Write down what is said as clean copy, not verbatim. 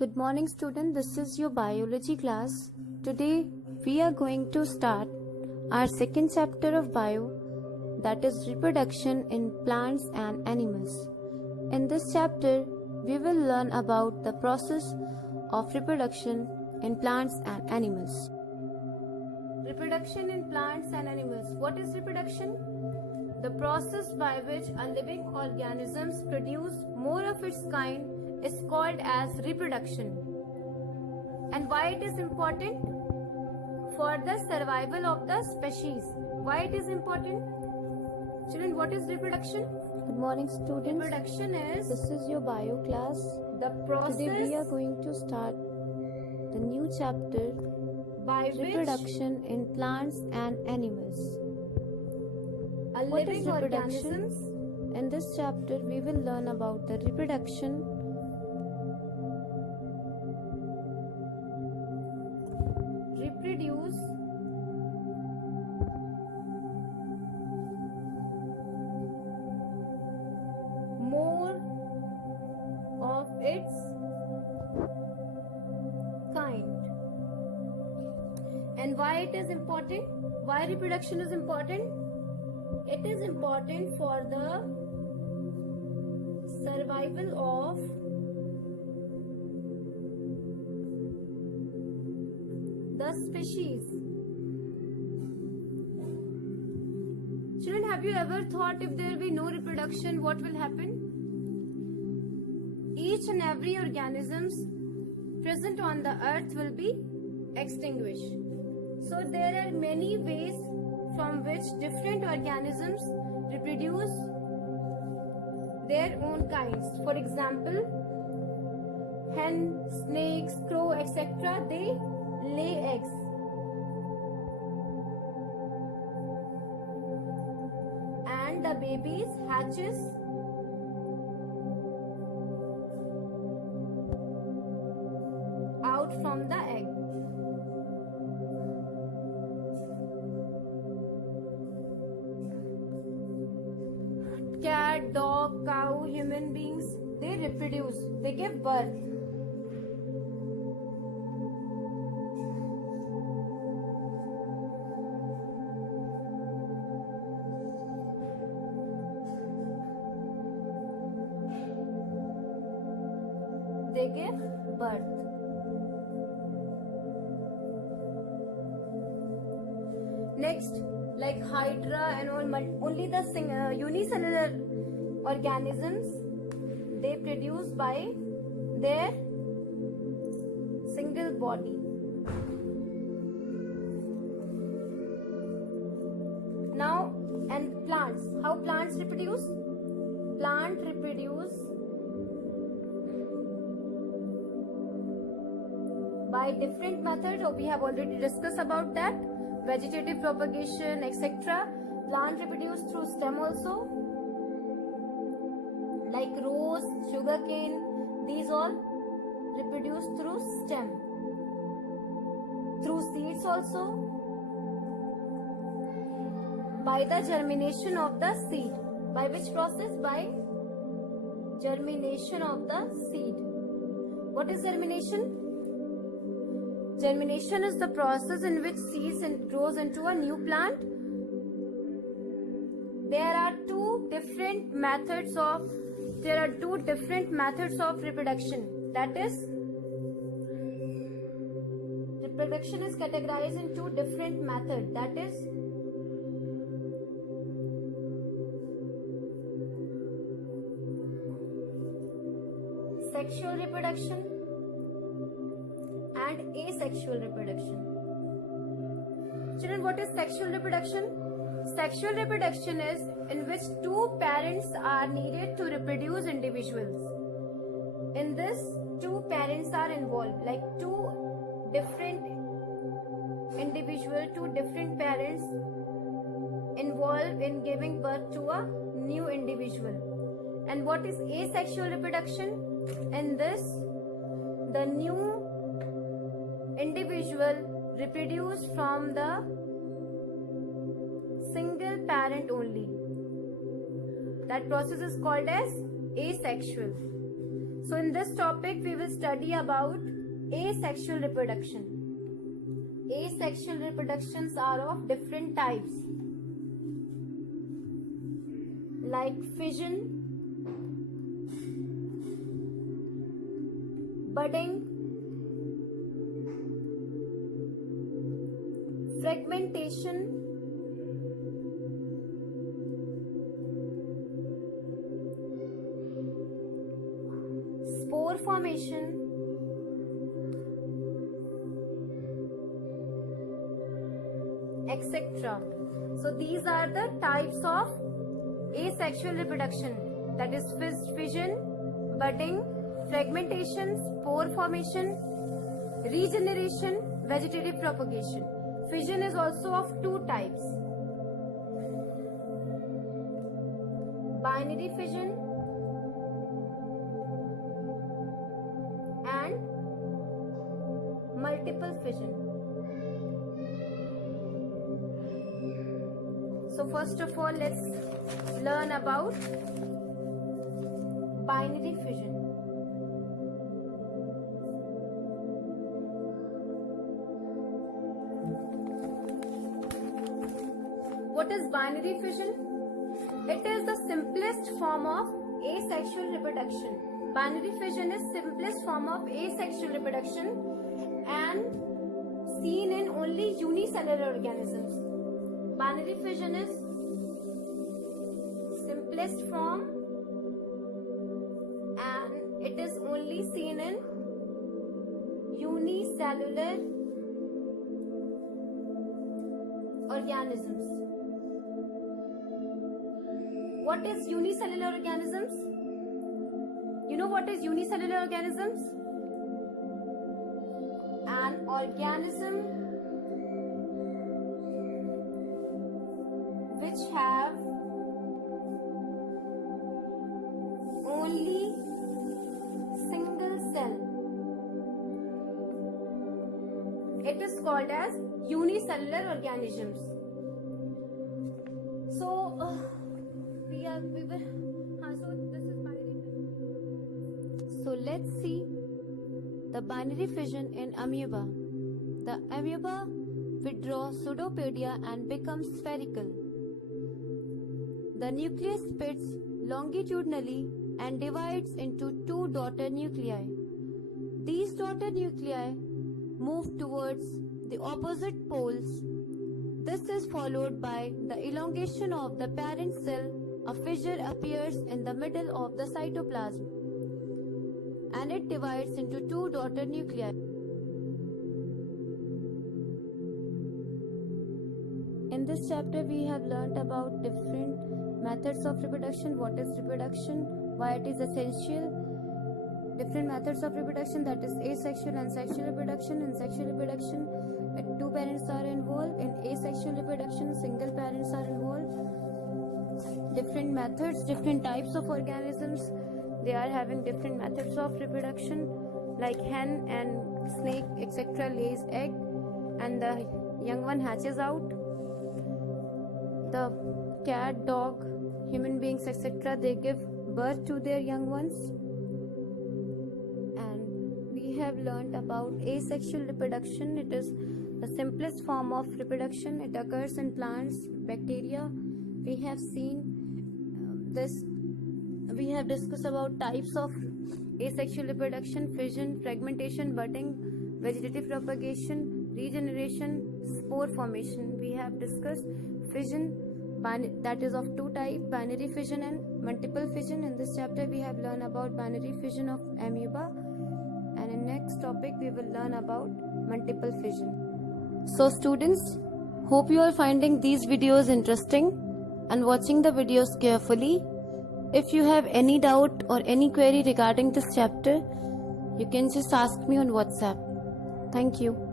Good morning student, this is your biology class. Today we are going to start our second chapter of bio, that is reproduction in plants and animals. In this chapter we will learn about the process of reproduction in plants and animals. Reproduction in plants and animals. What is reproduction? The process by which a living organisms produce more of its kind is called as reproduction. And why it is important? For the survival of the species. Why it is important? Children, what is reproduction? Good morning students. Reproduction is, this is your bio class. The process. Today we are going to start the new chapter by reproduction in plants and animals. What is reproduction? In this chapter we will learn about the reproduction, reproduce more of its kind. And why it is important? Why reproduction is important? It is important for the survival of the species. Children, have you ever thought if there be no reproduction, what will happen? Each and every organisms present on the earth will be extinguished. So there are many ways from which different organisms reproduce their own kinds. For example, hen, snakes, crow, etc. they lay eggs. And the babies hatches out from the egg. Cat, dog, cow, human beings, they reproduce, they give birth. They give birth. Next, like Hydra and all, only the unicellular organisms, they produce by their single body. Now, and plants, how plants reproduce? Plant reproduce by different methods. We have already discussed about that. Vegetative propagation, etc. Plant reproduce through stem also, like rose, sugarcane, these all reproduce through stem. Through seeds also, by the germination of the seed. By which process? By germination of the seed. What is germination? Germination is the process in which seeds grows into a new plant. There are two different methods of reproduction. That is, reproduction is categorized in two different methods. That is, sexual reproduction and asexual reproduction. Children, what is sexual reproduction? Sexual reproduction is in which two parents are needed to reproduce individuals. In this, two parents are involved, like two different parents involved in giving birth to a new individual. And what is asexual reproduction? In this, the new individual reproduce from the single parent only. That process is called as asexual. So in this topic we will study about asexual reproduction. Asexual reproductions are of different types, like fission, budding, fragmentation, spore formation, etc. So these are the types of asexual reproduction, that is fission, budding, fragmentation, spore formation, regeneration, vegetative propagation. Fission is also of two types: binary fission and multiple fission. So first of all, let's learn about binary fission. What is binary fission? It is the simplest form of asexual reproduction. Binary fission is simplest form of asexual reproduction and seen in only unicellular organisms. Binary fission is simplest form and it is only seen in unicellular organisms. What is unicellular organisms? You know what is unicellular organisms? An organism which have only single cell. It is called as unicellular organisms. So this is binary fission. So let's see the binary fission in amoeba. The amoeba withdraws pseudopodia and becomes spherical. The nucleus splits longitudinally and divides into two daughter nuclei. These daughter nuclei move towards the opposite poles. This is followed by the elongation of the parent cell. A fissure appears in the middle of the cytoplasm and it divides into two daughter nuclei. In this chapter we have learnt about different methods of reproduction, what is reproduction, why it is essential, different methods of reproduction, that is asexual and sexual reproduction. In sexual reproduction, two parents are involved. In asexual reproduction, single parents are involved. Different methods, different types of organisms, they are having different methods of reproduction, like hen and snake etc. lays egg and the young one hatches out. The cat, dog, human beings etc. they give birth to their young ones. And we have learnt about asexual reproduction. It is the simplest form of reproduction. It occurs in plants, bacteria. We have seen this. We have discussed about types of asexual reproduction: fission, fragmentation, budding, vegetative propagation, regeneration, spore formation. We have discussed fission, that is of two types, binary fission and multiple fission. In this chapter we have learned about binary fission of amoeba, and in next topic we will learn about multiple fission. So students, hope you are finding these videos interesting and watching the videos carefully. If you have any doubt or any query regarding this chapter, you can just ask me on WhatsApp. Thank you.